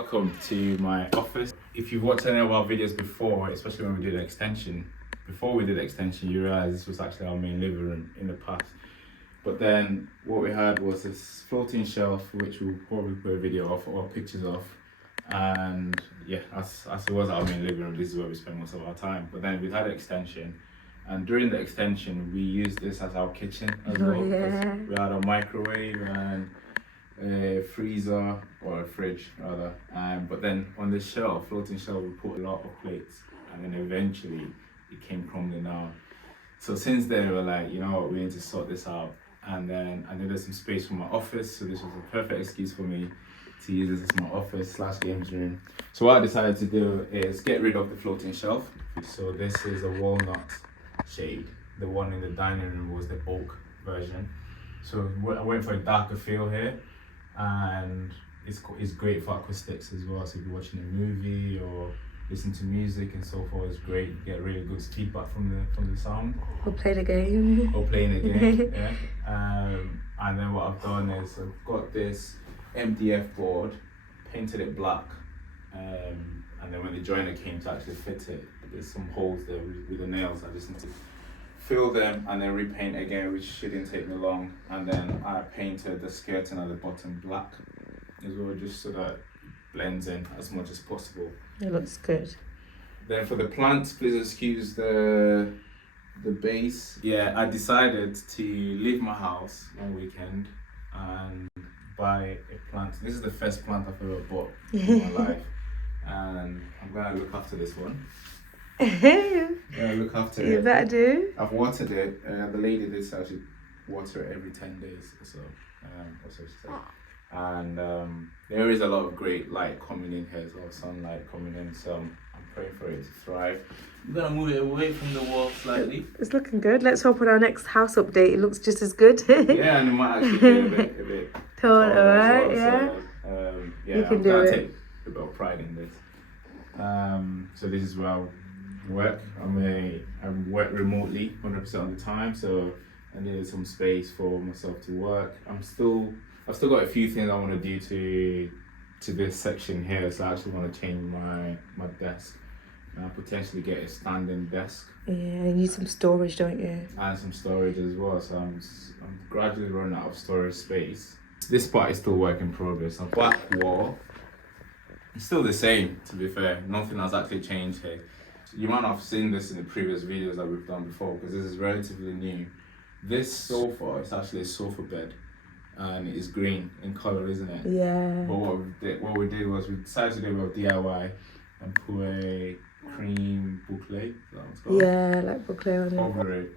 Welcome to my office. If you've watched any of our videos before, especially when we did an extension, before we did the extension, you realize this was actually our main living room in the past. But then what we had was this floating shelf, which we'll probably put a video of or pictures of. And yeah, as it was our main living room, this is where we spend most of our time. But then we had an extension, and during the extension, we used this as our kitchen as well. Yeah. We had a microwave and a freezer or a fridge rather. But then on the shelf, floating shelf, we put a lot of plates, and then eventually it came crumbling down. So since then, we were like, you know what, we need to sort this out. And then I needed some space for my office, so this was a perfect excuse for me to use this as my office / games room. So what I decided to do is get rid of the floating shelf. So this is a walnut shade. The one in the dining room was the oak version. So I went for a darker feel here, and it's great for acoustics as well. So if you're watching a movie or listen to music and so forth, it's great. You get really good feedback from the sound. Or playing a game. Or playing a game, yeah. And then what I've done is I've got this MDF board, painted it black, and then when the joiner came to actually fit it, there's some holes there with the nails. I just need to fill them and then repaint again, which shouldn't take me long. And then I painted the skirting at the bottom black as well, just so that it blends in as much as possible. It looks good. Then for the plants, please excuse the base. Yeah, I decided to leave my house one weekend and buy a plant. This is the first plant I've ever bought in my life, and I'm gonna look after this one. Look after it. You better do. I've watered it. The lady did say I should water it every 10 days or so. That's what she said. And there is a lot of great light coming in here, a lot of sunlight coming in, so I'm praying for it to thrive. I'm gonna move it away from the wall slightly. It's looking good. Let's hope on our next house update it looks just as good. Yeah, and it might actually be a bit Tall, taller as alright, well, yeah. So, yeah, You can I'm do gonna it. take a bit of pride in this. So this is where I work. I work remotely 100% of the time, so I needed some space for myself to work. I've still got a few things I want to do to this section here, so I actually want to change my desk and potentially get a standing desk. Yeah, you need some storage, don't you? And some storage as well, so I'm gradually running out of storage space. This part is still work in progress. The back wall, it's still the same, to be fair. Nothing has actually changed here. You might not have seen this in the previous videos that we've done before, because this is relatively new. This sofa is actually a sofa bed, and it is green in color, isn't it? Yeah. But what we did was we decided to do a bit of DIY and put a cream boucle, is that what it's called? Yeah, like boucle on it. Over it.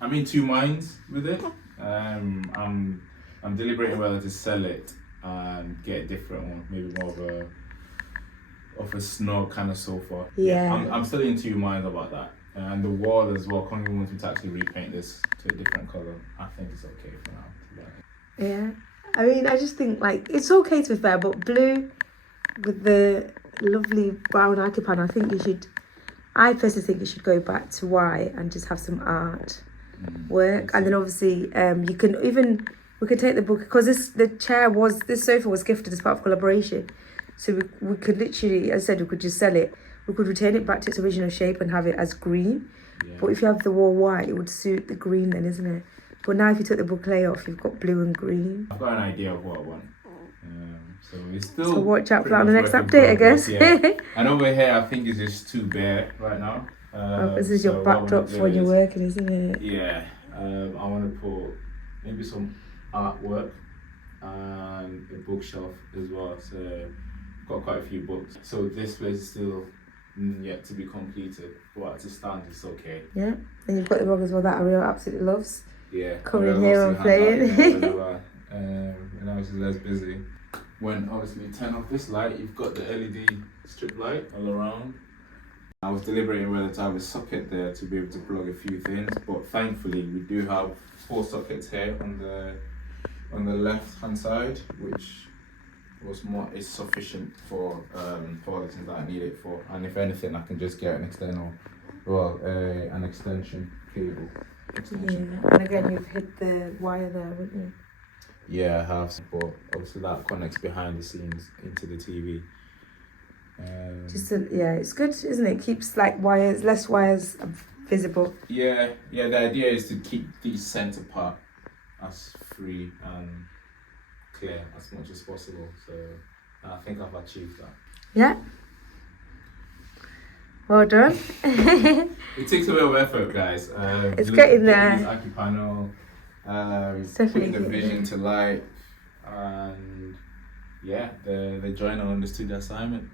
I'm in two minds with it. I'm deliberating whether to sell it and get a different one, maybe more of a snug kind of sofa. Yeah. I'm still in two minds about that. And the wall as well, Connie wants me to actually repaint this to a different colour. I think it's okay for now, to be honest. Yeah. I mean, I just think, like, it's okay to be fair, but blue with the lovely brown accupanel, I personally think you should go back to white and just have some art work. And then obviously, we could take the book, because this sofa was gifted as part of collaboration. So we could literally, as I said, we could just sell it. We could return it back to its original shape and have it as green. Yeah. But if you have the wall white, it would suit the green then, isn't it? But now if you took the boucle off, you've got blue and green. I've got an idea of what I want. So it's still. So watch out for that on the next update, I guess. Yeah. And over here, I think it's just too bare right now. This is your backdrop for when you're working, isn't it? Yeah. I want to put maybe some artwork and a bookshelf as well. So I've got quite a few books. So this place is still yet to be completed, but as it stands, it's okay. Yeah, and you've got the rug as well that Ariel absolutely loves. Yeah, coming here and playing. And now she's less busy. When obviously you turn off this light, you've got the LED strip light all around. I was deliberating whether to have a socket there to be able to plug a few things, but thankfully we do have 4 sockets here on the left hand side, which is sufficient for the things that I need it for. And if anything, I can just get an extension cable. Yeah, and again you've hit the wire there, haven't you? Yeah, I have, but obviously that connects behind the scenes into the TV. Yeah, it's good, isn't it? Keeps like wires, less wires visible. Yeah, the idea is to keep the center part as free and clear as much as possible. So I think I've achieved that. Yeah. Well done. It takes a bit of effort, guys. It's getting there. Use accupanel, It's definitely putting the getting vision to life, and yeah, the joiner understood the assignment.